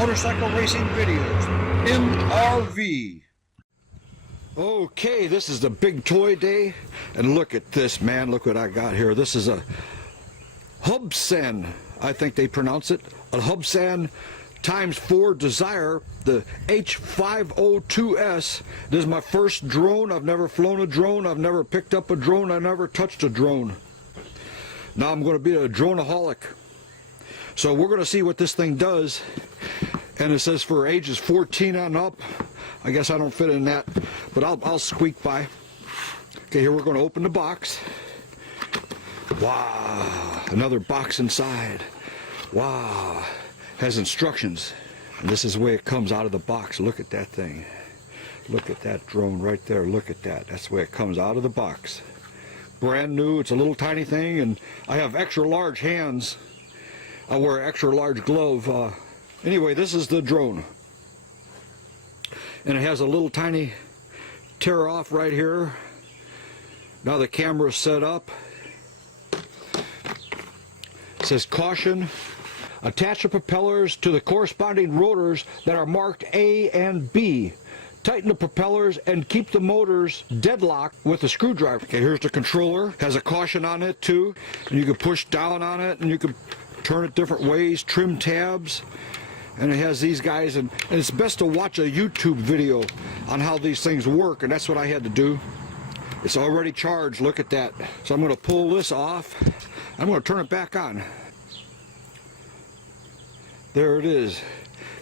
motorcycle racing videos, MRV. Okay, this is the big toy day, and look at this, man. Look what I got here. This is a Hubsan, I think they pronounce it, a Hubsan X4 Desire, the H502s. This is my first drone. I've never flown a drone. I've never picked up a drone. I've never touched a drone. Now I'm going to be a droneaholic. So we're going to see what this thing does. And it says for ages 14 on up. I guess I don't fit in that, but I'll squeak by. Okay, here we're going to open the box. Wow, another box inside. Wow, has instructions. And this is the way it comes out of the box. Look at that thing. Look at that drone right there. Look at that. That's the way it comes out of the box. Brand new. It's a little tiny thing, and I have extra large hands. I wear an extra large glove. Anyway, this is the drone. And it has a little tiny tear off right here. Now the camera is set up. It says caution. Attach the propellers to the corresponding rotors that are marked A and B. Tighten the propellers and keep the motors deadlocked with a screwdriver. Okay, here's the controller. Has a caution on it too. And you can push down on it and you can turn it different ways, trim tabs. And it has these guys, and it's best to watch a YouTube video on how these things work, and that's what I had to do. It's already charged, look at that. So I'm going to pull this off. I'm going to turn it back on. There it is.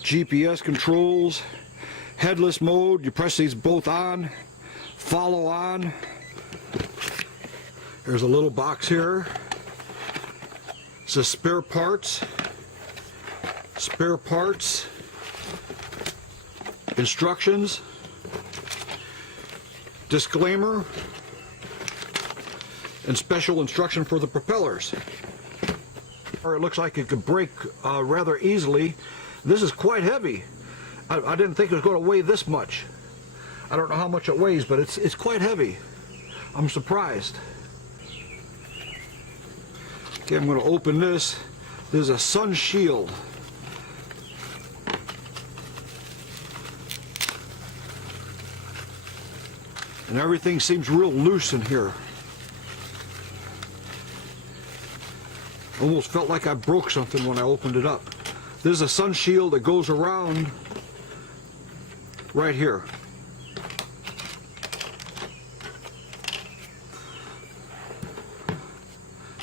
GPS controls, headless mode, you press these both on, follow on. There's a little box here. It says spare parts. Spare parts, instructions, disclaimer, and special instruction for the propellers. Or it looks like it could break rather easily. This is quite heavy. I didn't think it was going to weigh this much. I don't know how much it weighs, but it's quite heavy. I'm surprised. Okay, I'm going to open this. There's a sun shield. And everything seems real loose in here. Almost felt like I broke something when I opened it up. There's a sun shield that goes around right here.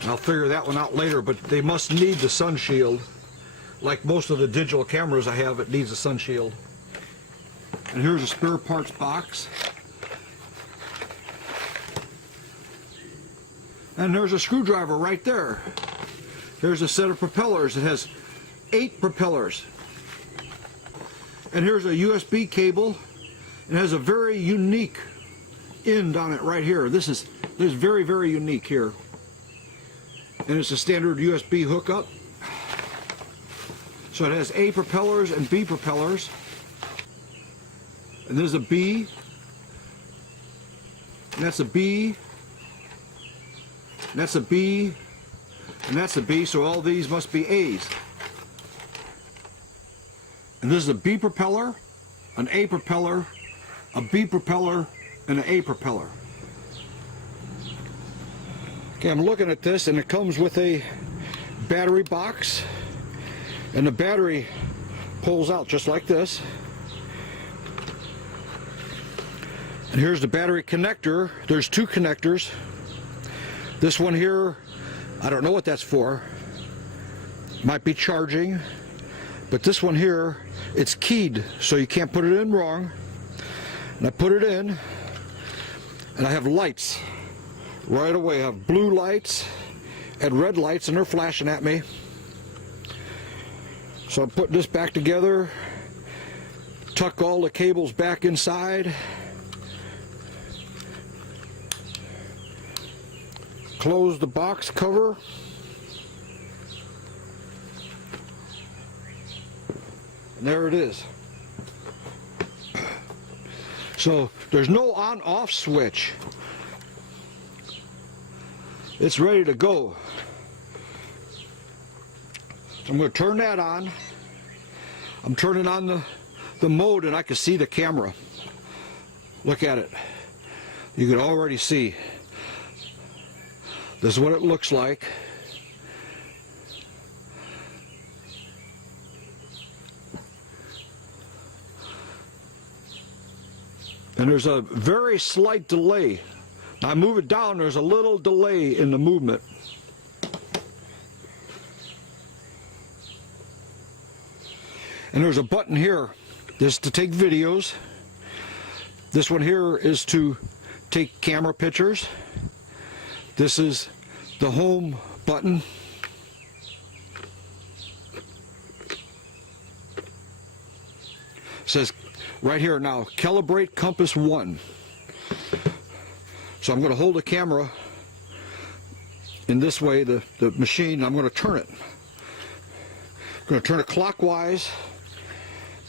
And I'll figure that one out later, but they must need the sun shield. Like most of the digital cameras I have, it needs a sun shield. And here's a spare parts box. And there's a screwdriver right there. Here's a set of propellers. It has 8 propellers. And here's a USB cable. It has a very unique end on it right here. This is very, very unique here. And it's a standard USB hookup. So it has A propellers and B propellers. And there's a B. And that's a B. And that's a B, and that's a B, so all these must be A's. And this is a B propeller, an A propeller, a B propeller, and an A propeller. Okay, I'm looking at this, and it comes with a battery box, and the battery pulls out just like this. And here's the battery connector. There's 2 connectors. This one here, I don't know what that's for. Might be charging. But this one here, it's keyed, so you can't put it in wrong. And I put it in, and I have lights. Right away, I have blue lights and red lights, and they're flashing at me. So I'm putting this back together, tuck all the cables back inside. Close the box cover. And there it is. So there's no on-off switch. It's ready to go. So I'm going to turn that on. I'm turning on the mode and I can see the camera. Look at it. You can already see. This is what it looks like. And there's a very slight delay. I move it down, there's a little delay in the movement. And there's a button here. This is to take videos. This one here is to take camera pictures. This is the home button. It says right here now, calibrate compass 1. So I'm going to hold the camera in this way, the machine, I'm going to turn it. I'm going to turn it clockwise.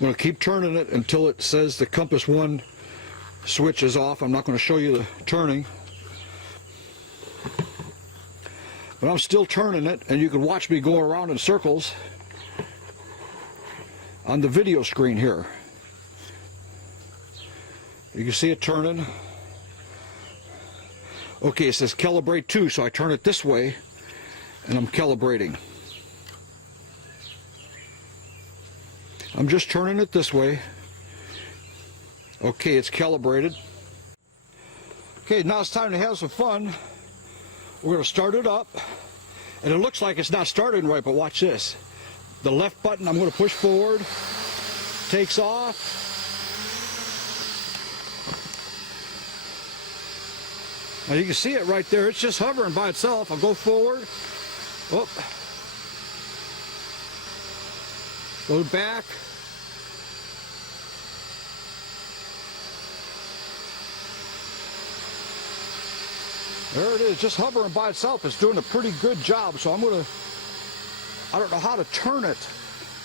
I'm going to keep turning it until it says the compass 1 switch is off. I'm not going to show you the turning. But I'm still turning it, and you can watch me go around in circles on the video screen here. You can see it turning. Okay, it says calibrate 2, so I turn it this way, and I'm calibrating. I'm just turning it this way. Okay, it's calibrated. Okay, now it's time to have some fun. We're going to start it up, and it looks like it's not starting right, but watch this. The left button I'm going to push forward, takes off. Now you can see it right there, it's just hovering by itself. I'll go forward, oh. Go back. There it is, just hovering by itself. It's doing a pretty good job, so I don't know how to turn it.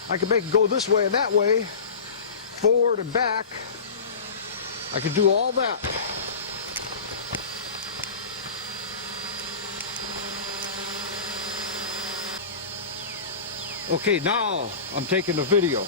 I can make it go this way and that way, forward and back. I can do all that. Okay, now I'm taking the video.